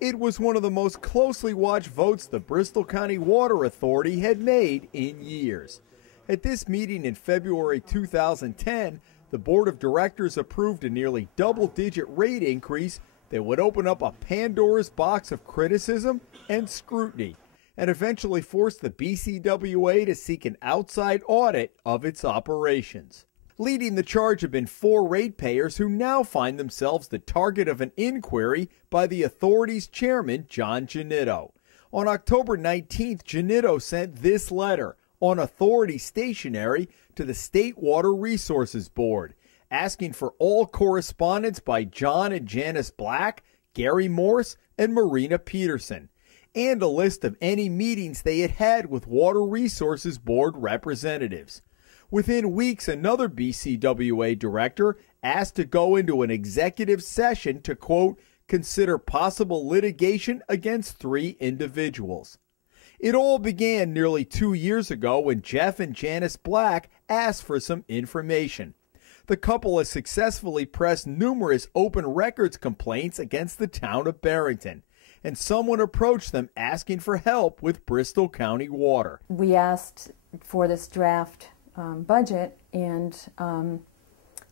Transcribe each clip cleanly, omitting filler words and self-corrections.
It was one of the most closely watched votes the Bristol County Water Authority had made in years. At this meeting in February 2010, the Board of Directors approved a nearly double-digit rate increase that would open up a Pandora's box of criticism and scrutiny, and eventually force the BCWA to seek an outside audit of its operations. Leading the charge have been 4 ratepayers who now find themselves the target of an inquiry by the authority's chairman, John Giannitto. On October 19th, Giannitto sent this letter on authority stationery to the State Water Resources Board, asking for all correspondence by John and Janice Black, Gary Morse, and Marina Peterson, and a list of any meetings they had had with Water Resources Board representatives. Within weeks, another BCWA director asked to go into an executive session to, quote, consider possible litigation against 3 individuals. It all began nearly 2 years ago when Jeff and Janice Black asked for some information. The couple has successfully pressed numerous open records complaints against the town of Barrington, and someone approached them asking for help with Bristol County Water. We asked for this draft budget, and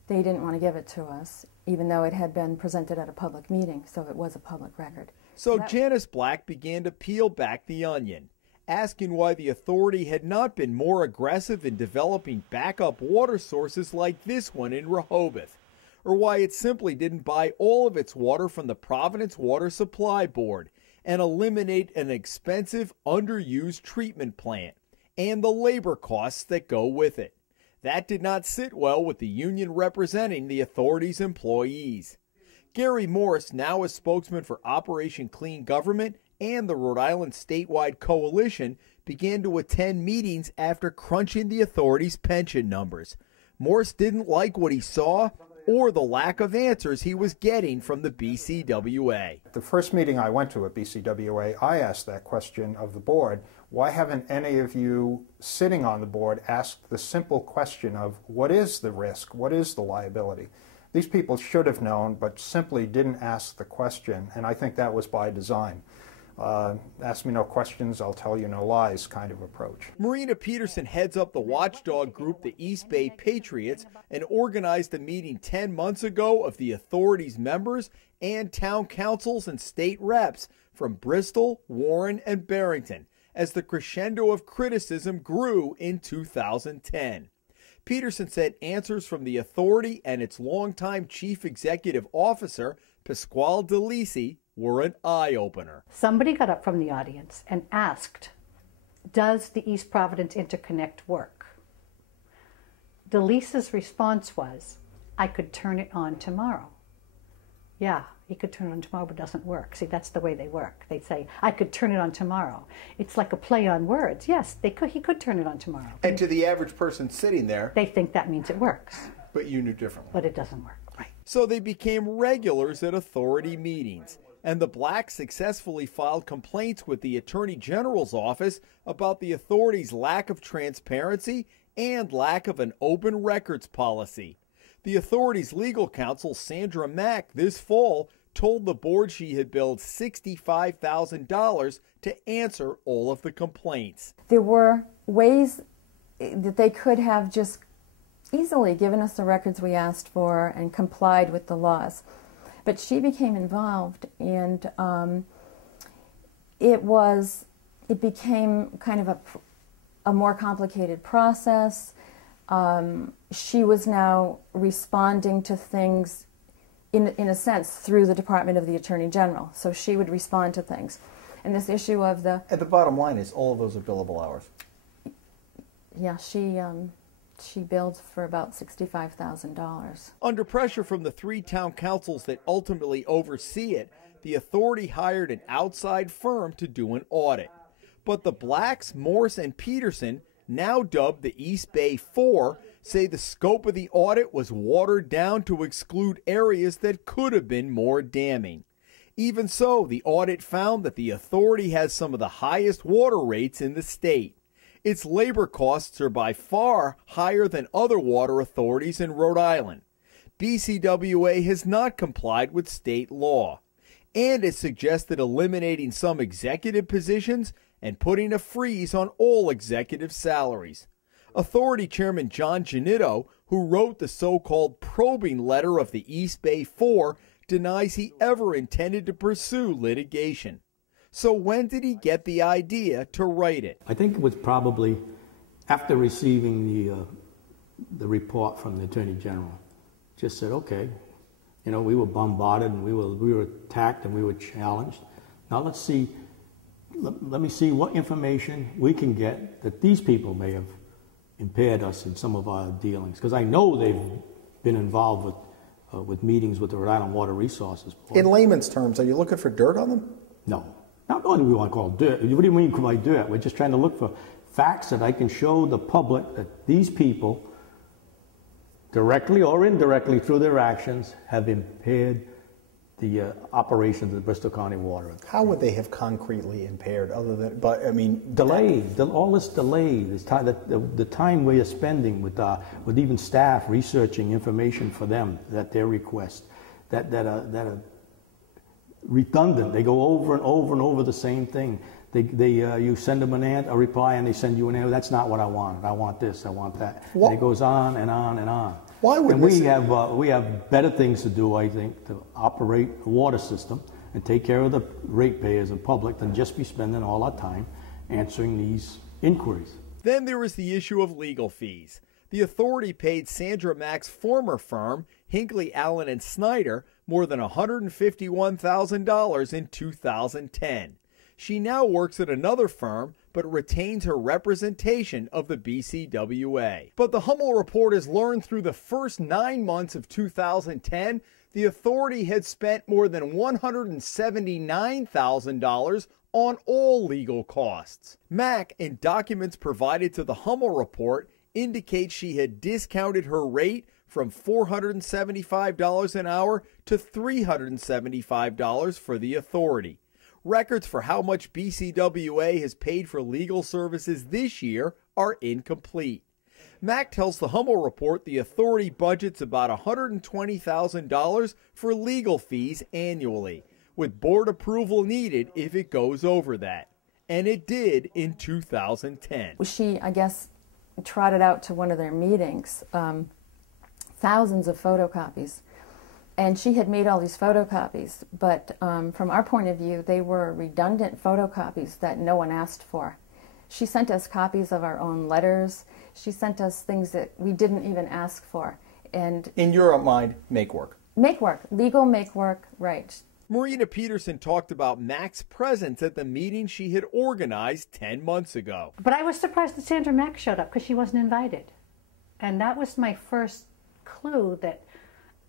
they didn't want to give it to us, even though it had been presented at a public meeting, so it was a public record. So Janice Black began to peel back the onion, asking why the authority had not been more aggressive in developing backup water sources like this one in Rehoboth, or why it simply didn't buy all of its water from the Providence Water Supply Board and eliminate an expensive, underused treatment plant and the labor costs that go with it. That did not sit well with the union representing the authority's employees. Gary Morse, now a spokesman for Operation Clean Government and the Rhode Island statewide coalition, began to attend meetings after crunching the authority's pension numbers. Morse didn't like what he saw or the lack of answers he was getting from the BCWA. The first meeting I went to at BCWA, I asked that question of the board. Why haven't any of you sitting on the board asked the simple question of what is the risk, what is the liability? These people should have known, but simply didn't ask the question, and I think that was by design. Ask me no questions, I'll tell you no lies kind of approach. Marina Peterson heads up the watchdog group, the East Bay Patriots, and organized a meeting 10 months ago of the authority's members and town councils and state reps from Bristol, Warren, and Barrington as the crescendo of criticism grew in 2010. Peterson said answers from the authority and its longtime chief executive officer, Pasquale DeLisi, were an eye-opener. Somebody got up from the audience and asked, does the East Providence Interconnect work? DeLisi's response was, I could turn it on tomorrow. Yeah, he could turn it on tomorrow, but it doesn't work. See, that's the way they work. They say, I could turn it on tomorrow. It's like a play on words. Yes, he could turn it on tomorrow. And to the average person sitting there, they think that means it works. But you knew differently. But it doesn't work, right. So they became regulars at authority meetings, and the Blacks successfully filed complaints with the Attorney General's office about the authority's lack of transparency and lack of an open records policy. The authority's legal counsel, Sandra Mack, this fall told the board she had billed $65,000 to answer all of the complaints. There were ways that they could have just easily given us the records we asked for and complied with the laws. But she became involved, and it became kind of a more complicated process. She was now responding to things, in a sense, through the Department of the Attorney General. So she would respond to things. And this issue of the... And the bottom line is all of those are billable hours. Yeah, she billed for about $65,000. Under pressure from the 3 town councils that ultimately oversee it, the authority hired an outside firm to do an audit. But the Blacks, Morse, and Peterson, now dubbed the East Bay 4, say the scope of the audit was watered down to exclude areas that could have been more damning. Even so, the audit found that the authority has some of the highest water rates in the state. Its labor costs are by far higher than other water authorities in Rhode Island. BCWA has not complied with state law. and it suggested eliminating some executive positions and putting a freeze on all executive salaries. Authority Chairman John Janitto, who wrote the so-called probing letter of the East Bay Four, denies he ever intended to pursue litigation. So when did he get the idea to write it? I think it was probably after receiving the report from the Attorney General. Just said, okay, you know, we were bombarded and we were attacked and we were challenged. Now let's see, let me see what information we can get that these people may have impaired us in some of our dealings. Because I know they've been involved with meetings with the Rhode Island Water Resources Board. In layman's terms, are you looking for dirt on them? No. Not what do we want to call dirt. What do you mean by dirt? We're just trying to look for facts that I can show the public that these people, directly or indirectly through their actions, have impaired the operations of the Bristol County Water Authority. How would they have concretely impaired other than, but I mean... Delay, all this delay, this time, the time we are spending with even staff researching information for them at their request, that are redundant. They go over and over and over the same thing. You send them a reply and they send you an answer. That's not what I want. I want this, I want that. And it goes on and on and on. Why would and we have better things to do, I think, to operate a water system and take care of the ratepayers and public than just be spending all our time answering these inquiries. Then there was the issue of legal fees. The authority paid Sandra Mack's former firm, Hinckley, Allen and Snyder, more than $151,000 in 2010. She now works at another firm, but retains her representation of the BCWA. But the Hummel report has learned through the first 9 months of 2010, the authority had spent more than $179,000 on all legal costs. Mack, in documents provided to the Hummel report, indicates she had discounted her rate from $475 an hour to $375 for the authority. Records for how much BCWA has paid for legal services this year are incomplete. Mack tells the Hummel report the authority budgets about $120,000 for legal fees annually, with board approval needed if it goes over that. And it did in 2010. She, I guess, trotted out to one of their meetings, thousands of photocopies. And she had made all these photocopies, but from our point of view, they were redundant photocopies that no one asked for. She sent us copies of our own letters. She sent us things that we didn't even ask for. And in your mind, make work. Make work, legal make work, right. Marina Peterson talked about Mack's presence at the meeting she had organized 10 months ago. But I was surprised that Sandra Mack showed up because she wasn't invited. And that was my first clue that,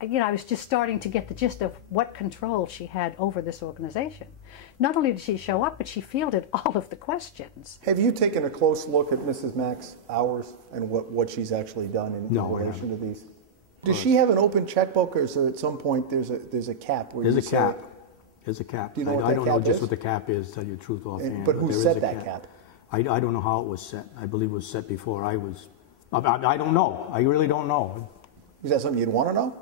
you know, I was just starting to get the gist of what control she had over this organization. Not only did she show up, but she fielded all of the questions. Have you taken a close look at Mrs. Mack's hours and what she's actually done in relation to these? Does she have an open checkbook, or is there at some point there's a cap? There's a cap. There's a cap. Do you know what I don't know just is? what the cap is, to tell you the truth offhand. But who set that cap? I don't know how it was set. I believe it was set before I was. I don't know. I really don't know. Is that something you'd want to know?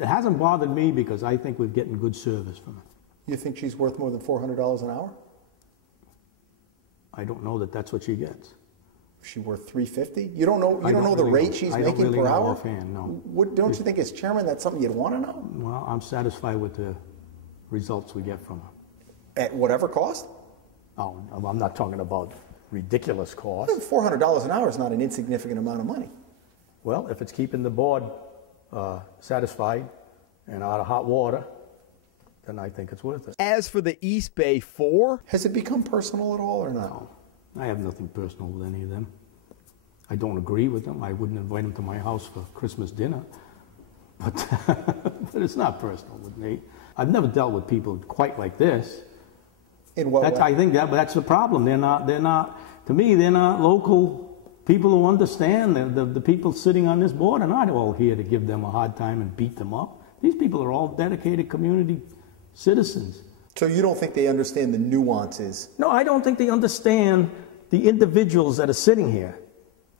It hasn't bothered me because I think we're getting good service from her. You think she's worth more than $400 an hour? I don't know that that's what she gets. Is she worth $350? You don't know. You don't know the rate she's making per hour. Offhand, no. Don't you think, as chairman, that's something you'd want to know? Well, I'm satisfied with the results we get from her. At whatever cost? Oh, I'm not talking about ridiculous cost. $400 an hour is not an insignificant amount of money. Well, if it's keeping the board satisfied and out of hot water, then I think it's worth it. As for the East Bay Four, has it become personal at all or not? No, I have nothing personal with any of them. I don't agree with them. I wouldn't invite them to my house for Christmas dinner, but but it's not personal with me. I've never dealt with people quite like this. In what way? I think that's the problem. They're not. To me, they're not local people who understand. The people sitting on this board are not all here to give them a hard time and beat them up. These people are all dedicated community citizens. So you don't think they understand the nuances? No, I don't think they understand the individuals that are sitting here.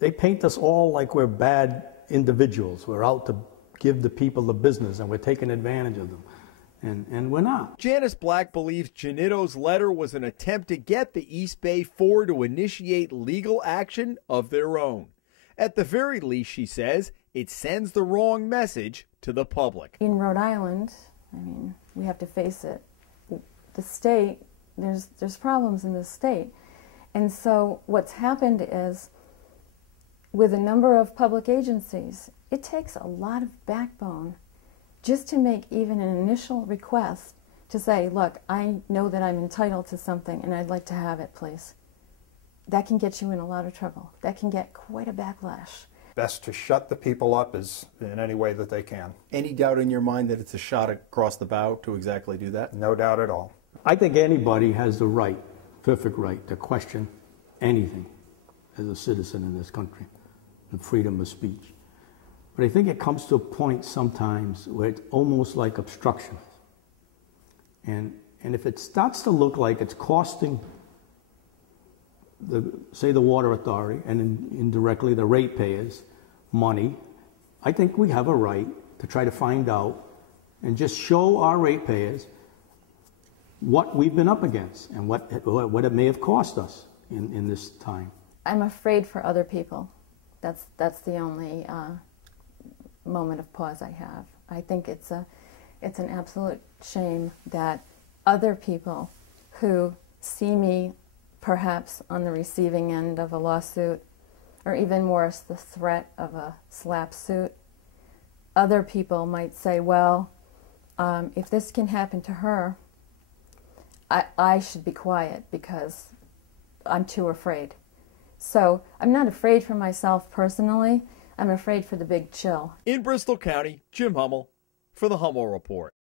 They paint us all like we're bad individuals. We're out to give the people the business and we're taking advantage of them. and we're not. Janice Black believes Janito's letter was an attempt to get the East Bay Four to initiate legal action of their own. At the very least, she says, it sends the wrong message to the public. In Rhode Island, I mean, we have to face it. The state, there's problems in the state. And so what's happened is, with a number of public agencies, it takes a lot of backbone just to make even an initial request to say, look, I know that I'm entitled to something and I'd like to have it, please. That can get you in a lot of trouble. That can get quite a backlash. Best to shut the people up in any way that they can. Any doubt in your mind that it's a shot across the bow to exactly do that? No doubt at all. I think anybody has the right, perfect right, to question anything as a citizen in this country, the freedom of speech. But I think it comes to a point sometimes where it's almost like obstruction. And if it starts to look like it's costing say the Water Authority and indirectly the ratepayers money, I think we have a right to try to find out and just show our ratepayers what we've been up against and what it may have cost us in this time. I'm afraid for other people. That's the only moment of pause I have. I think it's an absolute shame that other people who see me perhaps on the receiving end of a lawsuit, or even worse, the threat of a slap suit, other people might say, well, if this can happen to her, I should be quiet because I'm too afraid. So I'm not afraid for myself personally, I'm afraid for the big chill. In Bristol County, Jim Hummel for the Hummel Report.